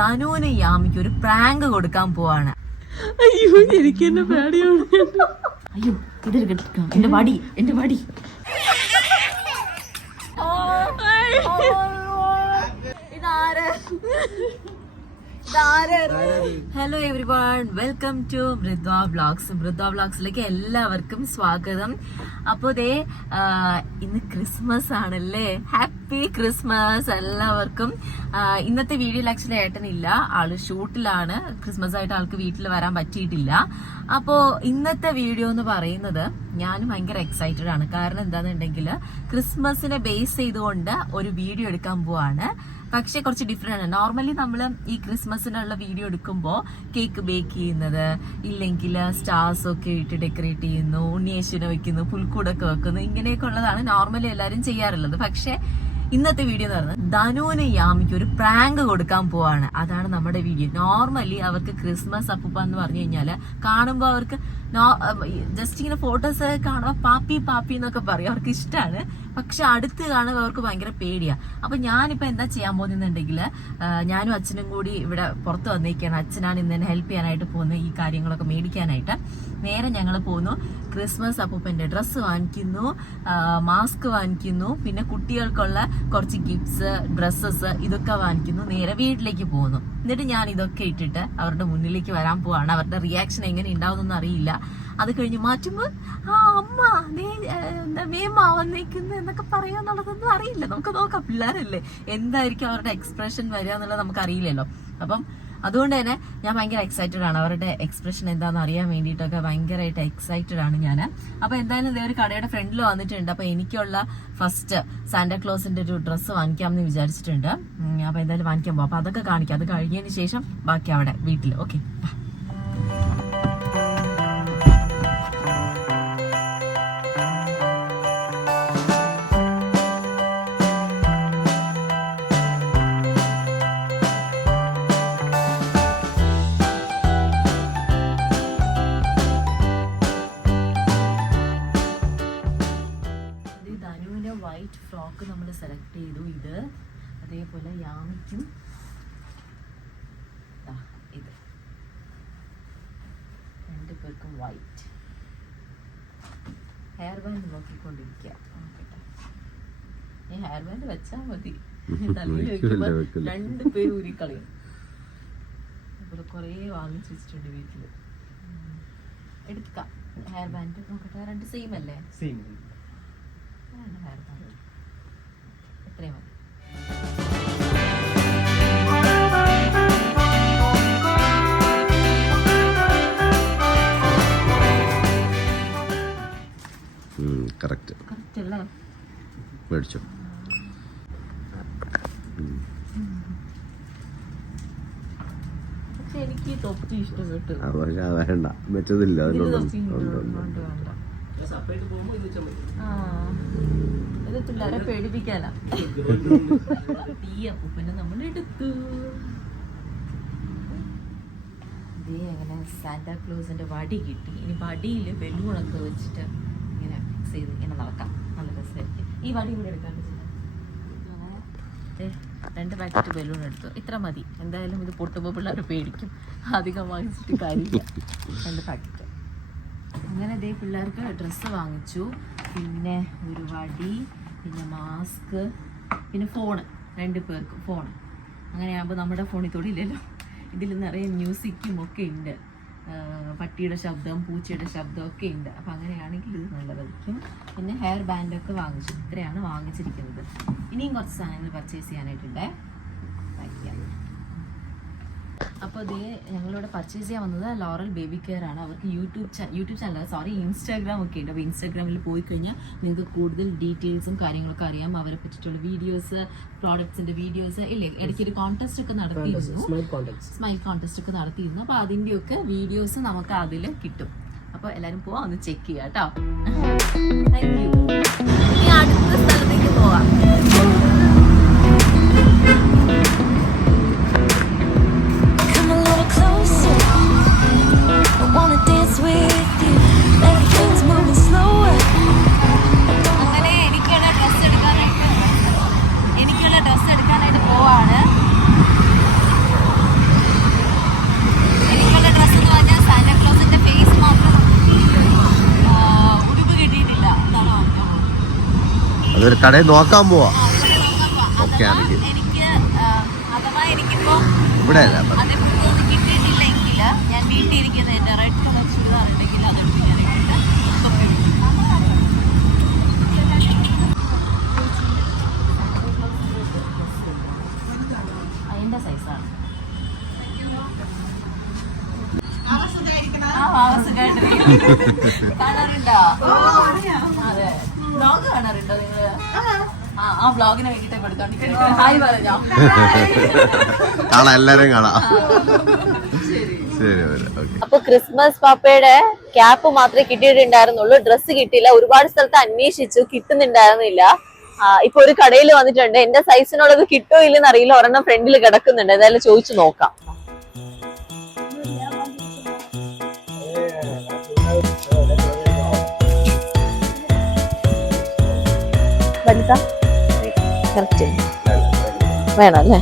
ധനുവിന് യാമിക്ക് ഒരു പ്രാങ്ക് കൊടുക്കാൻ പോവാണ്. അയ്യോ എനിക്ക് എന്നെ പേടിയാണ് അയ്യോ ഇതൊരു കെട്ടിക്കാം എന്റെ വടി എന്റെ വടി. ഇതാര്? Hello everyone welcome to Mridva vlogs Mridva ബ്ലോഗ്സിലേക്ക് എല്ലാവർക്കും സ്വാഗതം. അപ്പോൾ ദേ ഇന്ന് ക്രിസ്മസ് ആണല്ലേ? ഹാപ്പി ക്രിസ്മസ് എല്ലാവർക്കും. ഇന്നത്തെ വീഡിയോയിൽ ആക്ച്വലി ഏട്ടനില്ല. ആൾ ഷൂട്ടിലാണ്. ക്രിസ്മസ് ആയിട്ട് ആൾക്ക് വീട്ടിൽ വരാൻ പറ്റിയിട്ടില്ല. അപ്പോ ഇന്നത്തെ വീഡിയോ എന്ന് പറയുന്നത് ഞാൻ ഭയങ്കര എക്സൈറ്റഡ് ആണ്. കാരണം എന്താണെന്നുണ്ടെങ്കിൽ ക്രിസ്മസിനെ ബേസ് ചെയ്തുകൊണ്ട് ഒരു വീഡിയോ എടുക്കാൻ പോവാണ്. പക്ഷെ കുറച്ച് ഡിഫറെന്റ് ആണ്. നോർമലി നമ്മൾ ഈ ക്രിസ്മസിനുള്ള വീഡിയോ എടുക്കുമ്പോൾ കേക്ക് ബേക്ക് ചെയ്യുന്നത് ഇല്ലെങ്കിൽ സ്റ്റാർസ് ഒക്കെ ഇട്ട് ഡെക്കറേറ്റ് ചെയ്യുന്നു ഉണ്ണിയേശുവിനെ വെക്കുന്നു പുൽക്കൂടൊക്കെ വെക്കുന്നു ഇങ്ങനെയൊക്കെ ഉള്ളതാണ് നോർമലി എല്ലാവരും ചെയ്യാറുള്ളത്. പക്ഷെ ഇന്നത്തെ വീഡിയോ എന്ന് പറയുന്നത് ധനുവിന് യാമിക്ക് ഒരു പ്രാങ്ക് കൊടുക്കാൻ പോവാണ്. അതാണ് നമ്മുടെ വീഡിയോ നോർമലി അവർക്ക് ക്രിസ്മസ് അപ്പൂപ്പ എന്ന് പറഞ്ഞു കഴിഞ്ഞാൽ കാണുമ്പോൾ അവർക്ക് ജസ്റ്റ് ഇങ്ങനെ ഫോട്ടോസ് കാണുമ്പോൾ പാപ്പി പാപ്പി എന്നൊക്കെ പറയും. അവർക്ക് ഇഷ്ടമാണ് പക്ഷെ അടുത്ത് കാണുമ്പോൾ അവർക്ക് ഭയങ്കര പേടിയാണ് അപ്പൊ ഞാനിപ്പോ എന്താ ചെയ്യാൻ പോകുന്നുണ്ടെങ്കിൽ ഞാനും അച്ഛനും കൂടി ഇവിടെ പുറത്ത് വന്നിരിക്കുകയാണ്. അച്ഛനാണ് ഇന്ന് എന്നെ ഹെൽപ്പ് ചെയ്യാനായിട്ട് പോകുന്നത് ഈ കാര്യങ്ങളൊക്കെ മേടിക്കാനായിട്ട്. നേരെ ഞങ്ങൾ പോകുന്നു ക്രിസ്മസ് അപ്പൂപ്പന്റെ ഡ്രസ്സ് വാങ്ങിക്കുന്നു മാസ്ക് വാങ്ങിക്കുന്നു. പിന്നെ കുട്ടികൾക്കുള്ള കുറച്ച് ഗിഫ്റ്റ്സ് ഡ്രസ്സസ് ഇതൊക്കെ വാങ്ങിക്കുന്നു. നേരെ വീട്ടിലേക്ക് പോകുന്നു എന്നിട്ട് ഞാൻ ഇതൊക്കെ ഇട്ടിട്ട് അവരുടെ മുന്നിലേക്ക് വരാൻ പോവാണ്. അവരുടെ റിയാക്ഷൻ എങ്ങനെ ഉണ്ടാവുന്നൊന്നും അറിയില്ല. അത് കഴിഞ്ഞ് മാറ്റുമ്പോൾ ആ അമ്മ നീ എന്താ മേമ വന്നേക്കുന്നു എന്നൊക്കെ പറയാന്നുള്ളതൊന്നും അറിയില്ല. നമുക്ക് നോക്കാം. പിള്ളേരല്ലേ. എന്തായിരിക്കും അവരുടെ എക്സ്പ്രഷൻ വരിക എന്നുള്ളത് നമുക്ക് അറിയില്ലല്ലോ അപ്പം അതുകൊണ്ട് തന്നെ ഞാൻ ഭയങ്കര എക്സൈറ്റഡ് ആണ്. അവരുടെ എക്സ്പ്രഷൻ എന്താണെന്ന് അറിയാൻ വേണ്ടിയിട്ടൊക്കെ ഭയങ്കരമായിട്ട് എക്സൈറ്റഡ് ആണ് ഞാൻ അപ്പൊ എന്തായാലും ഇതേ ഒരു കടയുടെ ഫ്രണ്ടിൽ വന്നിട്ടുണ്ട്. അപ്പൊ എനിക്കുള്ള ഫസ്റ്റ് സാന്റാക്ലോസിന്റെ ഒരു ഡ്രസ്സ് വാങ്ങിക്കാമെന്ന് വിചാരിച്ചിട്ടുണ്ട്. ഉം, അപ്പൊ എന്തായാലും വാങ്ങിക്കാൻ പോകാം അപ്പൊ അതൊക്കെ കാണിക്കാം. അത് കഴിഞ്ഞതിന് ശേഷം ബാക്കി അവിടെ വീട്ടിൽ ഓക്കെ മതി തലയിൽ വെക്കൂല, വെക്കുമ്പോൾ വെക്കൂല. രണ്ട് പേര് ഊരിക്കളയും. ഇവിടെ കുറേ വാങ്ങിച്ചു വെച്ചിട്ടുണ്ട് വീട്ടിൽ. എടുക്കാം. ഹെയർ ബാൻഡ് നോക്കട്ടെ. രണ്ട് സെയിം അല്ലേ? സെയിം ഹെയർ ബാൻഡ് എത്രയും മതി. കറക്റ്റ് കറക്റ്റ് അല്ലേ? മേടിച്ചോ പക്ഷെ എനിക്ക് ഈ തൊപ്പി ഇഷ്ടപ്പെട്ടു ആ പക്ഷെ അത് വേണ്ട വെച്ചതില്ല ഇതിൽ അതിനുണ്ട് തൊപ്പി ഉണ്ട്, വേണ്ട. ആ. ഇത് പിള്ളേരെ പേടിപ്പിക്കാനാ. ഈ അപ്പൂപ്പനെ നമ്മൾ എടുത്തു. ഇതേ അങ്ങനെ സാന്റാക്ലോസിന്റെ വടി കിട്ടി. ഇനി വടിയിൽ ബലൂണൊക്കെ വെച്ചിട്ട് ഇങ്ങനെ ഫിക്സ് ചെയ്ത് ഇങ്ങനെ നടക്കാം. നല്ല രസമായിരിക്കും. ഈ വടി കൂടെ എടുക്കാൻ രണ്ട് പാക്കറ്റ് ബലൂൺ എടുത്തു. ഇത്ര മതി. എന്തായാലും ഇത് പൊട്ടുമ്പോൾ പിള്ളേർ പേടിക്കും. അധികം വാങ്ങിച്ചിട്ട് കാര്യമില്ല. രണ്ട് പാക്കറ്റ് അങ്ങനെ ദേ പിള്ളേർക്ക് ഡ്രസ്സ് വാങ്ങിച്ചു. പിന്നെ ഒരു വടി പിന്നെ മാസ്ക് പിന്നെ ഫോണ് രണ്ട് പേർക്ക് ഫോൺ അങ്ങനെയാകുമ്പോൾ നമ്മുടെ ഫോണിൽ തൊടിയില്ലല്ലോ. ഇതിൽ നിറയെ മ്യൂസിക്കും ഒക്കെ ഉണ്ട്. പട്ടിയുടെ ശബ്ദം പൂച്ചയുടെ ശബ്ദം ഒക്കെ ഉണ്ട്. അപ്പം അങ്ങനെയാണെങ്കിൽ ഇത് നല്ലതായിരിക്കും. പിന്നെ ഹെയർ ബാൻഡൊക്കെ വാങ്ങിച്ചു. ഇത്രയാണ് വാങ്ങിച്ചിരിക്കുന്നത്. ഇനിയും കുറച്ച് സാധനങ്ങൾ പർച്ചേസ് ചെയ്യാനായിട്ടുണ്ടേ? അപ്പോൾ ഇതേ ഞങ്ങളിവിടെ പർച്ചേസ് ചെയ്യാൻ വന്നത് ലോറൽ ബേബി കെയർ ആണ്. അവർക്ക് YouTube YouTube channel sorry Instagram ഒക്കെ ഉണ്ട്. അപ്പോൾ ഇൻസ്റ്റാഗ്രാമിൽ പോയി കഴിഞ്ഞാൽ നിങ്ങൾക്ക് കൂടുതൽ ഡീറ്റെയിൽസും കാര്യങ്ങളൊക്കെ അറിയാം. അവരെ പറ്റിയിട്ടുള്ള വീഡിയോസ് പ്രോഡക്ട്സിന്റെ വീഡിയോസ് ഇല്ലേ? ഇടയ്ക്ക് ഒരു കോൺടെസ്റ്റ് ഒക്കെ നടത്തിയിരുന്നു. സ്മൈൽ കോൺടെസ്റ്റ് ഒക്കെ നടത്തിയിരുന്നു. അപ്പോൾ അതിന്റെയൊക്കെ വീഡിയോസ് നമുക്ക് അതിൽ കിട്ടും. അപ്പോൾ എല്ലാവരും പോവാം ഒന്ന് ചെക്ക് ചെയ്യാം കേട്ടോ താങ്ക് യു ഇനി അടുത്ത സ്ഥലത്തേക്ക് പോവാം. അതൊരു കടയിൽ നോക്കാൻ പോവാ. ഓക്കെ ആണെങ്കിൽ ഇവിടെ കാണാറുണ്ടോ? അതെ. ബ്ലോഗ് കാണാറുണ്ടോ ആ വേണ്ടിട്ട് ഹായ് പറഞ്ഞോ. കാണാം എല്ലാരെയും കാണാം. ശരി. ഓക്കെ. അപ്പൊ ക്രിസ്മസ് പാപ്പയുടെ ക്യാപ്പ് മാത്രമേ കിട്ടിയിട്ടുണ്ടായിരുന്നുള്ളൂ. ഡ്രസ്സ് കിട്ടിയില്ല. ഒരുപാട് സ്ഥലത്ത് അന്വേഷിച്ചു. കിട്ടുന്നുണ്ടായിരുന്നില്ല. ഇപ്പൊ ഒരു കടയിൽ വന്നിട്ടുണ്ട്. എന്റെ സൈസിനുള്ളത് കിട്ടോ ഇല്ലെന്ന് അറിയില്ല. ഒരെണ്ണം ഫ്രണ്ടിൽ കിടക്കുന്നുണ്ട്. എന്തായാലും ചോദിച്ചു നോക്കാം. വനിത? കറക്റ്റ് വേണം അല്ലേ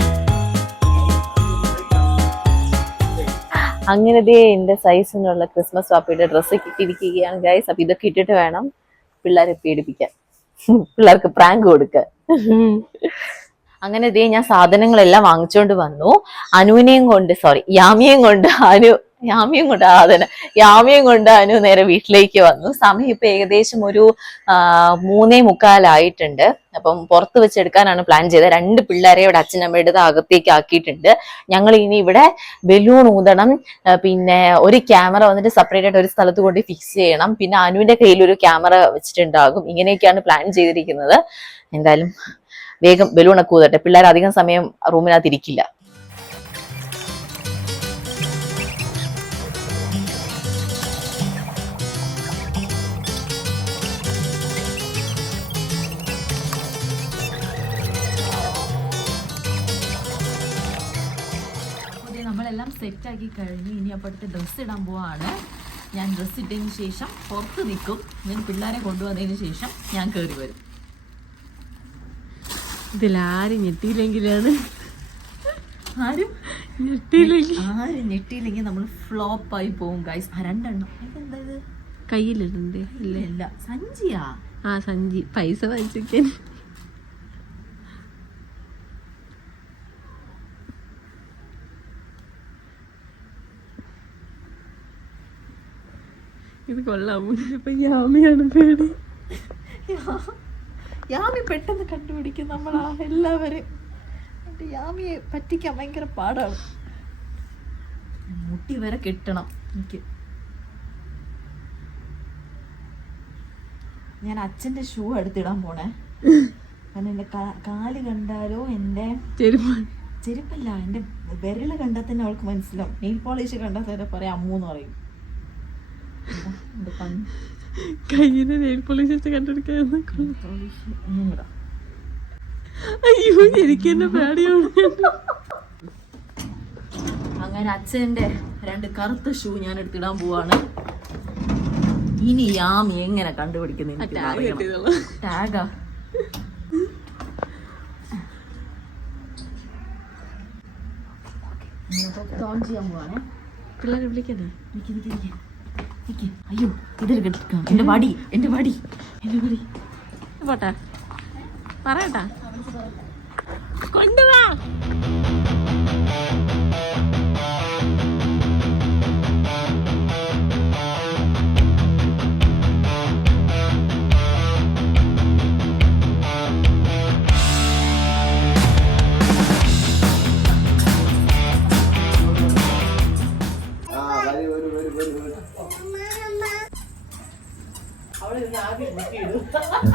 അങ്ങനെ ദേ എന്റെ സൈസിനുള്ള ക്രിസ്മസ് പാപ്പയുടെ ഡ്രസ്സ് കിട്ടിയിരിക്കുകയാണ് ഗൈസ് അപ്പൊ ഇതൊക്കെ ഇട്ടിട്ട് വേണം പിള്ളേരെ പേടിപ്പിക്കാൻ. പിള്ളേർക്ക് പ്രാങ്ക് കൊടുക്കുക അങ്ങനെ ദേ ഞാൻ സാധനങ്ങളെല്ലാം വാങ്ങിച്ചുകൊണ്ട് വന്നു. അനുവിനെയും കൊണ്ട് സോറി യാമിയെയും കൊണ്ട് അനു യാമിയും കൊണ്ട് ആദന യാമിയും കൊണ്ട് അനു നേരെ വീട്ടിലേക്ക് വന്നു. സമയം ഇപ്പൊ ഏകദേശം ഒരു മൂന്നേ മുക്കാലായിട്ടുണ്ട്. അപ്പം പുറത്ത് വെച്ചെടുക്കാനാണ് പ്ലാൻ ചെയ്തത്. രണ്ട് പിള്ളേരെ ഇവിടെ അച്ഛനമ്മയുടെ അകത്തേക്ക് ആക്കിയിട്ടുണ്ട്. ഞങ്ങൾ ഇനി ഇവിടെ ബലൂൺ ഊതണം. പിന്നെ ഒരു ക്യാമറ വന്നിട്ട് സെപ്പറേറ്റ് ആയിട്ട് ഒരു സ്ഥലത്ത് കൊണ്ട് ഫിക്സ് ചെയ്യണം. പിന്നെ അനുവിന്റെ കയ്യിൽ ഒരു ക്യാമറ വെച്ചിട്ടുണ്ടാകും. ഇങ്ങനെയൊക്കെയാണ് പ്ലാൻ ചെയ്തിരിക്കുന്നത്. എന്തായാലും വേഗം ബലൂണൊക്കെ ഊതട്ടെ. പിള്ളേർ അധികം സമയം റൂമിനകത്ത് ഇരിക്കില്ല. സെറ്റാക്കി കഴിഞ്ഞ് ഇനി അപ്പോഴത്തെ ഡ്രസ്സ് ഇടാൻ പോവാണ്. ഞാൻ ഡ്രസ്സ് ഇട്ടതിന് ശേഷം പുറത്ത് നിൽക്കും. ഞാൻ പിള്ളേരെ കൊണ്ടുവന്നതിന് ശേഷം ഞാൻ കയറി വരും. ഇതിലാരും ഞെട്ടിയില്ലെങ്കിലാണ്. ആരും ഞെട്ടിയില്ലെങ്കിൽ. ആരും ഞെട്ടിയില്ലെങ്കിൽ നമ്മൾ ഫ്ലോപ്പായി പോകും ഗൈസ് രണ്ടെണ്ണം. ഇത്? കയ്യിലിടണ്ടേ? ഇല്ല. ഇല്ല സഞ്ചിയാ? ആ സഞ്ചി. പൈസ വാങ്ങിച്ചിരിക്കാൻ ഇത് കൊള്ളാമോ ഇപ്പൊ യാമിയാണ് പേടി. യാമി പെട്ടെന്ന് കണ്ടുപിടിക്കും നമ്മളാ എല്ലാവരും എന്നിട്ട് യാമിയെ പറ്റിക്കാൻ ഭയങ്കര പാടാണ്. മുട്ടി വരെ കെട്ടണം എനിക്ക്. ഞാൻ അച്ഛന്റെ ഷൂ എടുത്തിടാൻ പോണേ. കാരണം എന്റെ കാൽ കണ്ടാലോ എന്റെ ചെരുപ്പ്. ചെരുപ്പല്ല എന്റെ വിരൽ കണ്ടാൽ തന്നെ അവൾക്ക് മനസ്സിലാവും. നെയിൽ പോളിഷ് കണ്ടാൽ തന്നെ പറയാം അമ്മൂന്ന് പറയും. കയ്യിന് നെയിൽ പോളിഷ് വെച്ച് കണ്ടെടുക്കാന്ന്. അയ്യോ എനിക്ക് എന്നെ പേടിയാണ് അങ്ങനെ അച്ഛന്റെ രണ്ട് കറുത്ത ഷൂ ഞാൻ എടുത്തിടാൻ പോവാണ്. ഇനി യാമി എങ്ങനെ കണ്ടുപിടിക്കുന്നു എനിക്ക് അറിയണം. ടാഗാ ചെയ്യാൻ പോവാണ്. പിള്ളേരെ വിളിക്കണേ നിക്ക് നിക്ക് നിക്ക്. നിക്ക്. അയ്യോ ഇതിൽ കെട്ടിക്കാം എന്റെ വടി എന്റെ വടി എന്റെ വടി. പോട്ടെ. പറയട്ടാ. കൊണ്ടുവാ.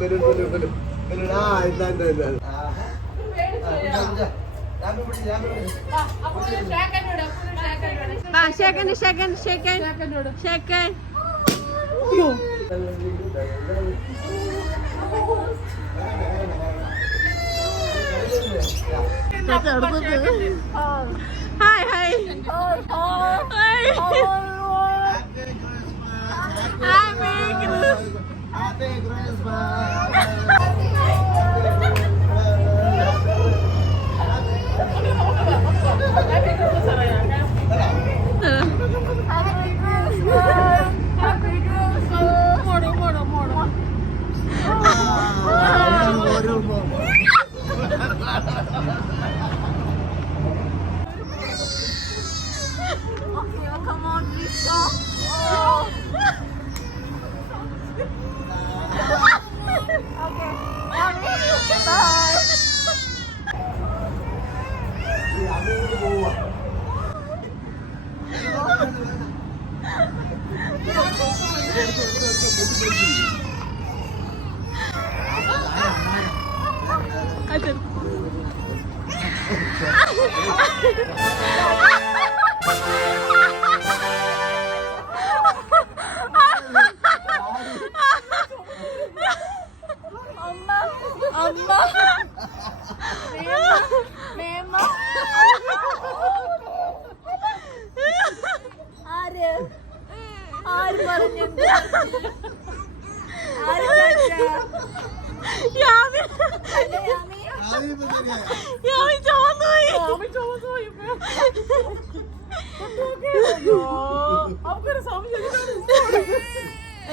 ബലൂൺ ബലൂൺ ബലൂൺ ബലൂൺ ആ ഇല്ല ഇല്ല ഇല്ല ഷേക്കൻ ഷേക്കൻ ഷേക്കൻ shaken hi. Hi. Hi. Hi. Christmas! Yummy yummy ചുവന്നുപോയി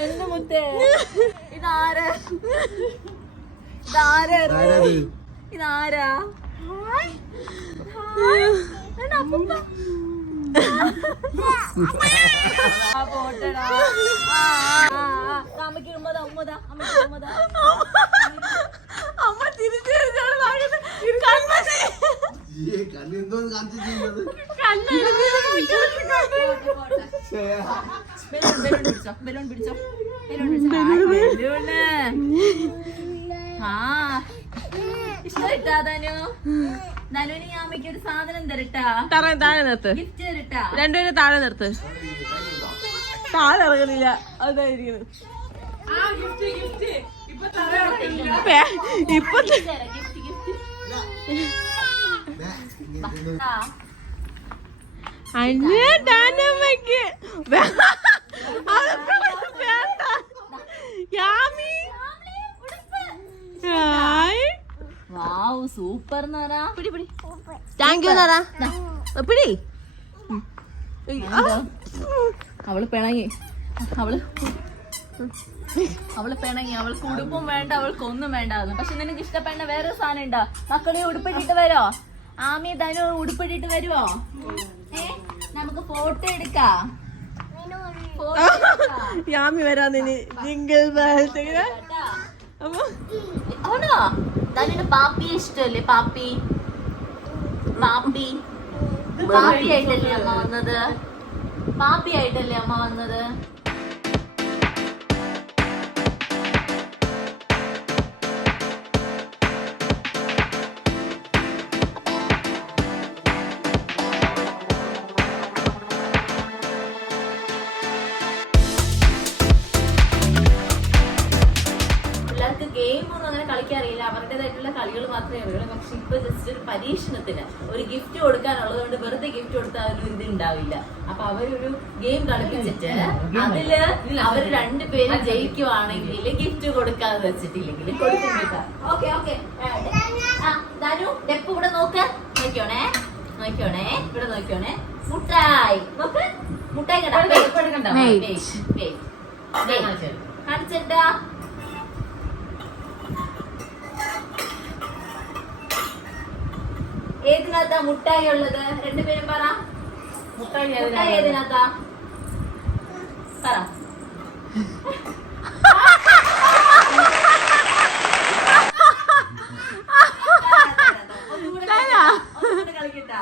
എന്റെ മുത്തേ ഇതാരാ? ഇതാരാ? ഇതാരാ? ഹായ് എന്നാ ആ, അമ്മ തിരിച്ചു. കണ്ണെന്തോ കാണിച്ചു ചെയ്യുന്നത്. ബലൂൺ, പിടിച്ചോ, ബലൂൺ പിടിച്ചോ. ബലൂൺ. ആ ഇഷ്ടമായിട്ടാ ധനു. ധനുവിന് ഞാൻ അമ്മയ്ക്ക് ഒരു സാധനം തരട്ടാ. തറ താഴെ നിർത്ത്. ഗിഫ്റ്റ് തരട്ടാ. രണ്ടുപേരും താഴെ നിർത്ത്. താഴെ ഇറങ്ങുന്നില്ല അതായിരിക്കുന്നു. ഇപ്പൊ വേണ്ട. യാമി. വാവ് സൂപ്പർ പിടി പിടി. താങ്ക് യു നറാ പിടി. അവൾ പിണങ്ങി. അവൾ അവൾ പിണങ്ങി. അവൾക്ക് ഉടുപ്പും വേണ്ട അവൾക്ക് ഒന്നും വേണ്ടായിരുന്നു പക്ഷെ നിനക്ക് ഇഷ്ടപ്പെടേണ്ട വേറെ സാധനം ഉണ്ടോ മക്കളെ ഉടുപ്പിട്ടിട്ട് വരോ ആമി ധനു ഉടുപ്പിട്ടിട്ട് വരുവോ? ഏ? നമുക്ക് ഫോട്ടോ എടുക്കാം. യാമി വരാന്നിനി ജിംഗിൾ ബെൽസ് ഇങ്ങനെ. കേട്ടാ? അപ്പൊ ആണോ ധനുവിന് പാപ്പി. ഇഷ്ടല്ലേ പാപ്പി പാപ്പി പാപ്പി ആയിട്ടല്ലേ അമ്മ വന്നത്? പാപ്പി ആയിട്ടല്ലേ അമ്മ വന്നത്? കളികൾ മാത്രമേ അറിയുള്ളൂ പക്ഷെ ഇപ്പൊ ജസ്റ്റ് ഒരു പരീക്ഷണത്തിന് ഒരു ഗിഫ്റ്റ് കൊടുക്കാനുള്ളത് കൊണ്ട് വെറുതെ ഗിഫ്റ്റ് കൊടുത്താൽ ഒരു ഇത് ഉണ്ടാവില്ല. അപ്പൊ അവരൊരു ഗെയിം കളിപ്പിച്ചിട്ട് അതിൽ അവർ രണ്ടുപേരും ജയിക്കുവാണെങ്കിൽ ഗിഫ്റ്റ് കൊടുക്കാന്ന് വെച്ചിട്ടില്ലെങ്കിൽ കൊടുക്കും ഓക്കെ ഓക്കെ ധനു ഡെപ്പ് ഇവിടെ നോക്ക്. നോക്കിയോണേ നോക്കിയോണേ ഇവിടെ നോക്കിയോണേ. മുട്ടായി. നോക്ക്. മുട്ടായി കേട്ടോ കാണിച്ചിട്ടാ ഏതിനകത്താ മുട്ടായി ഉള്ളത്? രണ്ടുപേരും പറ. മുട്ടായി ഏതിനകത്താ പറ. ഒന്നുകൂടെ കളിക്കാം. ഒന്നുകൂടെ കളിക്കട്ടാ?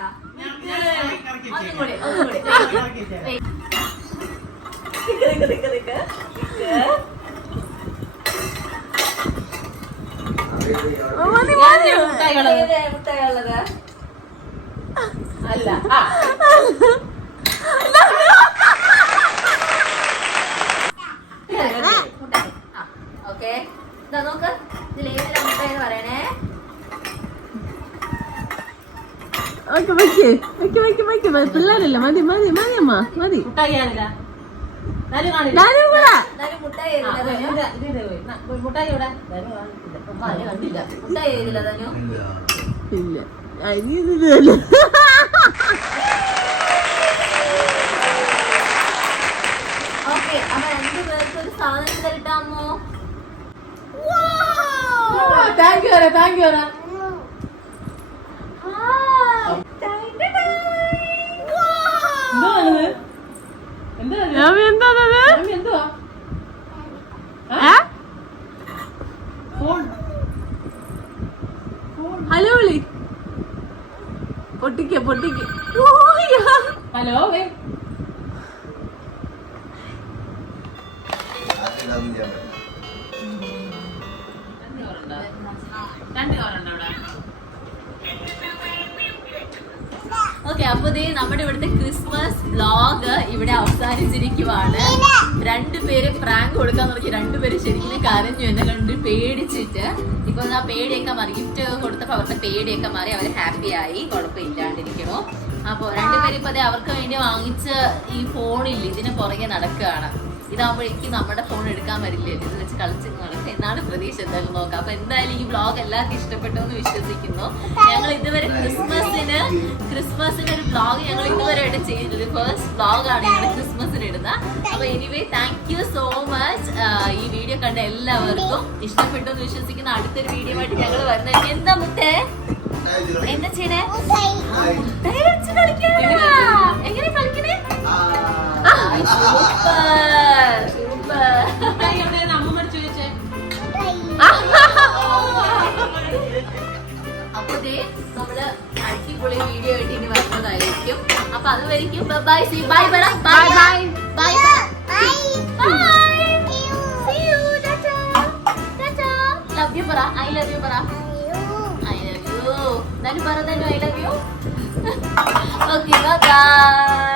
അല്ല. മുട്ടായി ഇതാ നോക്ക്. ഇതിൽ ഏതിലാ പറയണേ? ഓക്കെ വയ്ക്ക് വയ്ക്ക് വയ്ക്ക് വയ്ക്ക് പിള്ളേരല്ല? മതി മതി മതി അമ്മ. മതി. മുട്ടായി കാണില്ല നരു കാണില്ല ഞാനും കൂടെ നരു മുട്ടായി? മുട്ടായി. ഉമ്മ അതിനെ ഇതില്ല താങ്ക് യു താങ്ക് യു എന്താ ഹലോ വിളി പൊട്ടിക്ക പൊട്ടിക്ക. ഹലോ. ഓക്കെ അപ്പൊ ദേ നമ്മുടെ ഇവിടുത്തെ ക്രിസ്മസ് ബ്ലോഗ് ഇവിടെ അവസാനിച്ചിരിക്കുവാണ്. രണ്ടുപേര് പ്രാങ്ക് കൊടുക്കാൻ തുടങ്ങി. രണ്ടുപേര് ശരിക്കും കരഞ്ഞു എന്നെ കണ്ട് പേടിച്ചിട്ട്. ഇപ്പൊ ആ പേടിയൊക്കെ മാറി. ഗിഫ്റ്റ് കൊടുത്തപ്പോ അവരുടെ പേടിയൊക്കെ മാറി. അവർ ഹാപ്പി ആയി. കുഴപ്പമില്ലാണ്ടിരിക്കണു അപ്പൊ രണ്ടുപേരും ഇപ്പൊ അവർക്ക് വേണ്ടി വാങ്ങിച്ച ഈ ഫോണില്ല ഇതിന് പുറകെ നടക്കുകയാണ്. ഇതാകുമ്പോഴേക്കും നമ്മുടെ ഫോൺ എടുക്കാൻ വരില്ലേ? ഇത് വെച്ച് കളിച്ച് നടക്കും എന്നാണ് പ്രതീക്ഷ? എന്തായാലും നോക്കാം. അപ്പൊ എന്തായാലും ഈ വ്ലോഗ് എല്ലാവർക്കും ഇഷ്ടപ്പെട്ടു എന്ന് വിശ്വസിക്കുന്നു. ഞങ്ങൾ ഇതുവരെ ക്രിസ്മസിന് ക്രിസ്മസിന് ഒരു വ്ലോഗ് ഞങ്ങൾ ഇതുവരെ ആയിട്ട് ചെയ്തില്ല ഫസ്റ്റ് വ്ലോഗാണ് ഞങ്ങൾ ക്രിസ്മസിന് ഇടുന്നത്. അപ്പൊ anyway thank you so much ഈ വീഡിയോ കണ്ട എല്ലാവർക്കും ഇഷ്ടപ്പെട്ടു എന്ന് വിശ്വസിക്കുന്ന. അടുത്തൊരു വീഡിയോ ആയിട്ട് ഞങ്ങൾ വരുന്നത് എന്താ മുത്തേ? എന്താ ചെയ്യണേ? എങ്ങനെ കളിക്കണേ? സൂപ്പർ വരുന്നതായിരിക്കും അപ്പൊ അതുവരെയ്ക്കും ബൈ സി ബൈ പറ bye bye bye love you പറ ഐ ലവ് യു പറ ഐ ലവ് യു ഞാൻ പറ തന്നെ I love you okay bye